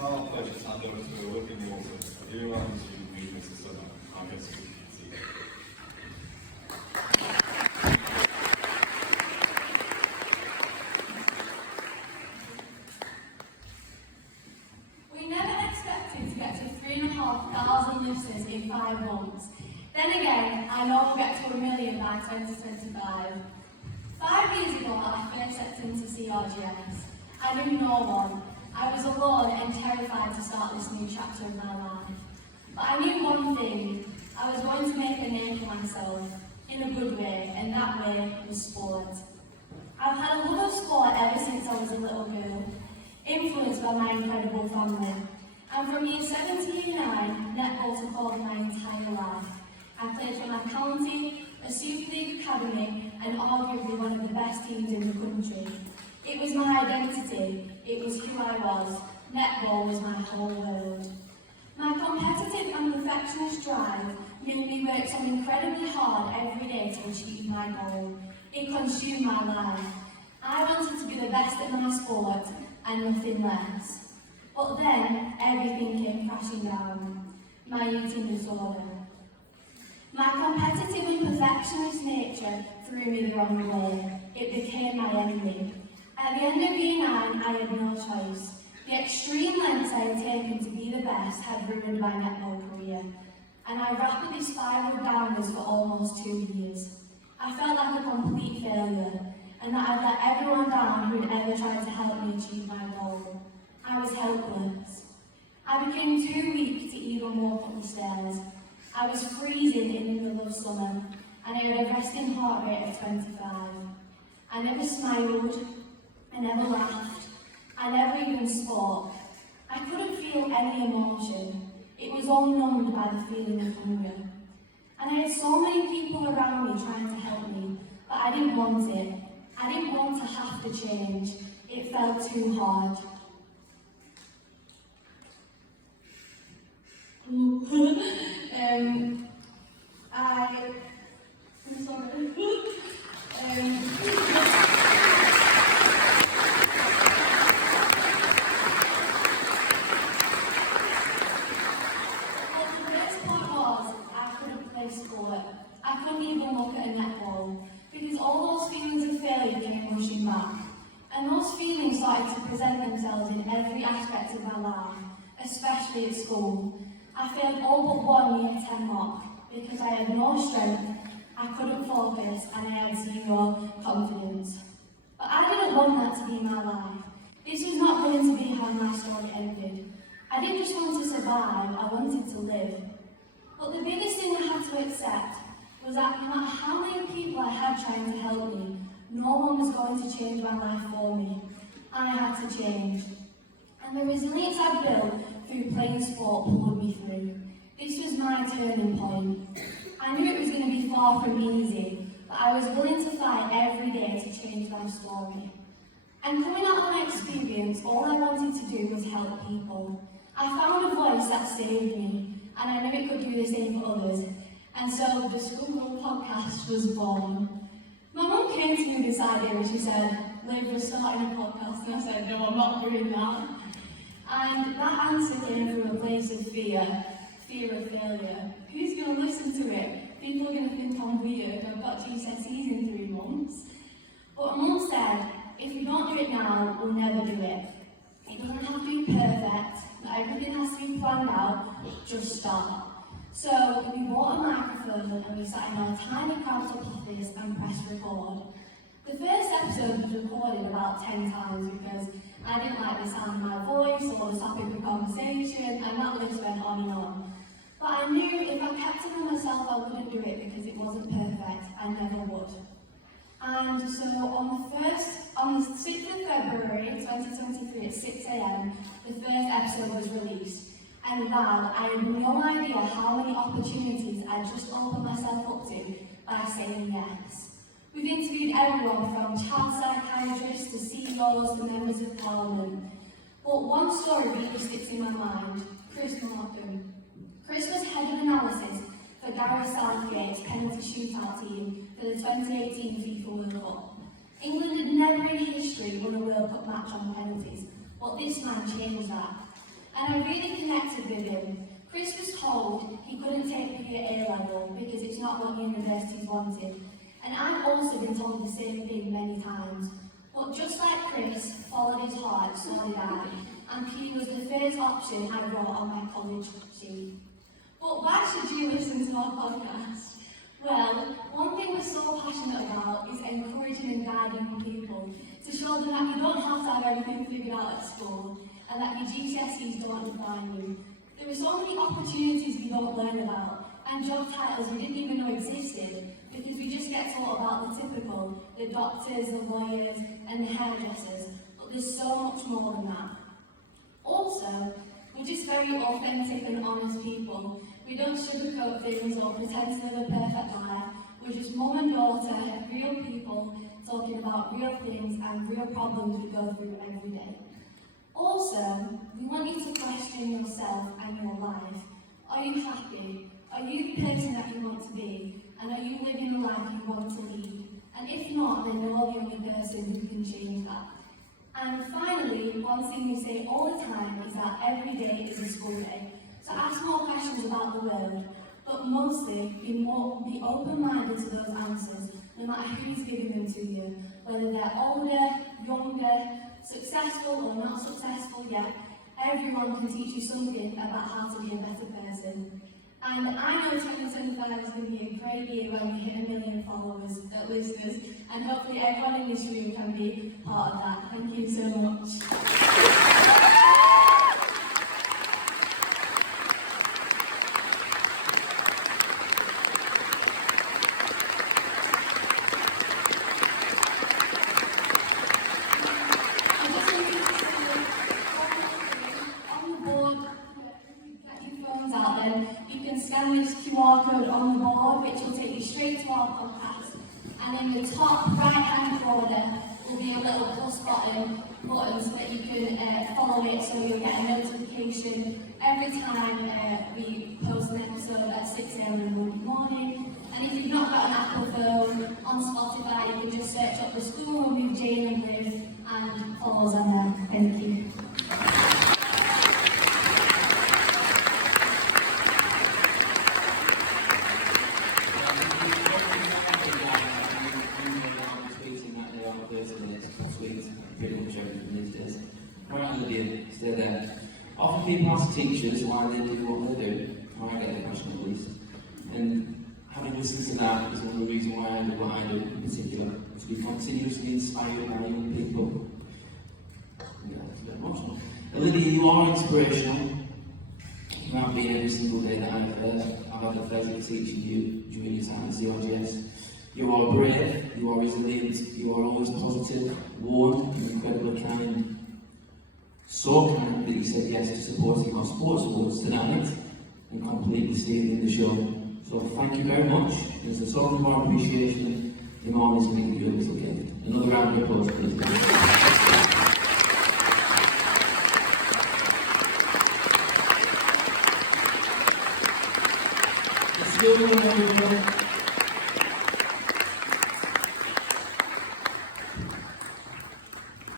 now our pleasure to hand over to the Olympic Walter, who are to use Mr. Summer, our guest speaker. We never expected to get to 3,500 listeners in 5 months. Then again, I know we'll get to 1 million by 2025. 5 years ago, I first stepped into CRGS. I knew no one. I was alone and terrified to start this new chapter of my life. But I knew one thing. I was going to make a name for myself, in a good way, and that way was sport. I've had a love of sport ever since I was a little girl, influenced by my incredible family. And from year 7 to year 9, netball took over my entire life. I played for my county, a Super League academy, and arguably one of the best teams in the country. It was my identity, it was who I was. Netball was my whole world. My competitive and perfectionist drive made me work so incredibly hard every day to achieve my goal. It consumed my life. I wanted to be the best at my sport and nothing less. But then, everything came crashing down. My eating disorder. My competitive and perfectionist nature threw me the wrong way. It became my enemy. At the end of year 9, I had no choice. The extreme lengths I had taken to be the best had ruined my netball career, and I rapidly spiraled downwards for almost 2 years. I felt like a complete failure, and that I'd let everyone down who had ever tried to help me achieve my goal. I was helpless. I became too weak to even walk up the stairs. I was freezing in the middle of summer, and I had a resting heart rate of 25. I never smiled, I never laughed, I never even spoke. I couldn't feel any emotion. It was all numbed by the feeling of hunger. And I had so many people around me trying to help me, but I didn't want it. I didn't want to have to change. It felt too hard. I'm sorry. Sport. I couldn't even look at a netball because all those feelings of failure came rushing back, and those feelings started to present themselves in every aspect of my life, especially at school. I failed all but 1 year 10 mock because I had no strength, I couldn't focus, and I had zero confidence. But I didn't want that to be my life. This was not going to be how my story ended. I didn't just want to survive, I wanted to live. But the biggest thing I had to accept was that no matter how many people I had trying to help me, no one was going to change my life for me. I had to change. And the resilience I built through playing sport pulled me through. This was my turning point. I knew it was going to be far from easy, but I was willing to fight every day to change my story. And coming out of my experience, all I wanted to do was help people. I found a voice that saved me, and I knew it could do the same for others. And so the Schoolgirl podcast was born. My mum came to me with this idea and she said, "Liv, we're starting a podcast." And I said, "No, I'm not doing that." And that answer came from a place of fear of failure. Who's going to listen to it? People are going to think I'm weird. I've got GCSEs in 3 months. But Mum said, if we don't do it now, we'll never do it. It doesn't have to be perfect. Not everything has to be planned out, just start. So we bought a microphone and we sat in our tiny cramped office and pressed record. The first episode was recorded about 10 times because I didn't like the sound of my voice or the topic of conversation, and that list went on and on. But I knew if I kept it to myself I wouldn't do it because it wasn't perfect. I never would. And so on the 6th of February 2023 at 6 AM, the first episode was released. And wow, I had no idea how many opportunities I just opened myself up to by saying yes. We've interviewed everyone from child psychiatrists to CEOs to members of parliament. But one story really sticks in my mind. Chris Morton. Chris was head of analysis for Gareth Southgate's penalty shootout team for the 2018 FIFA World Cup. England had never in history won a World Cup match on penalties, but this man changed that. and I really connected with him. Chris was told he couldn't take PE at A-level because it's not what universities wanted, and I've also been told the same thing many times. But just like Chris followed his heart, so did I, and PE was the first option I wrote on my college sheet. But why should you listen to our podcast? Well, one thing we're so passionate about is encouraging and guiding people to show them that you don't have to have everything figured out at school and that your GCSEs don't define you. There are so many opportunities we don't learn about and job titles we didn't even know existed because we just get taught about the typical, the doctors, the lawyers and the hairdressers, but there's so much more than that. Also, we're just very authentic and honest people. We don't sugarcoat things or pretend to live a perfect life. We're just mum and daughter, real people, talking about real things and real problems we go through every day. Also, we want you to question yourself and your life. Are you happy? Are you the person that you want to be? And are you living the life you want to lead? And if not, then you're the only person who can change that. And finally, one thing we say all the time is that every day is a school day. So ask more questions about the world, but mostly be open-minded to those answers, no matter who's giving them to you, whether they're older, younger, successful or not successful yet. Everyone can teach you something about how to be a better person. And I know 2025 is going to be a great year when we hit 1 million followers, listeners, and hopefully everyone in this room can be part of that. Thank you so much. Scan this QR code on the board, which will take you straight to our podcast. And in the top right-hand corner will be a little plus button so that you can follow it, so you'll get a notification every time we post an episode at 6 a.m. in the morning. And if you've not got an Apple phone, on Spotify you can just search up the School Room with Jane and Liv and follow us on there. Thank you. Stay there. Often people ask teachers why they do what they do, or I get the question at least. And having listened to that is one of the reasons why I do what I do in particular, is we continuously inspire by young people. Yeah, it's a bit emotional. Olivia, you are inspirational. You have been every single day that I've had the pleasure of teaching you during your time at CRGS. You are brave, you are resilient, you are always positive, warm, and incredibly kind. So kind that you said yes to supporting our sports awards tonight and completely stealing the show. So thank you very much. There's a token of our appreciation in all this making you a little gift. Another round of applause, please. Let's give them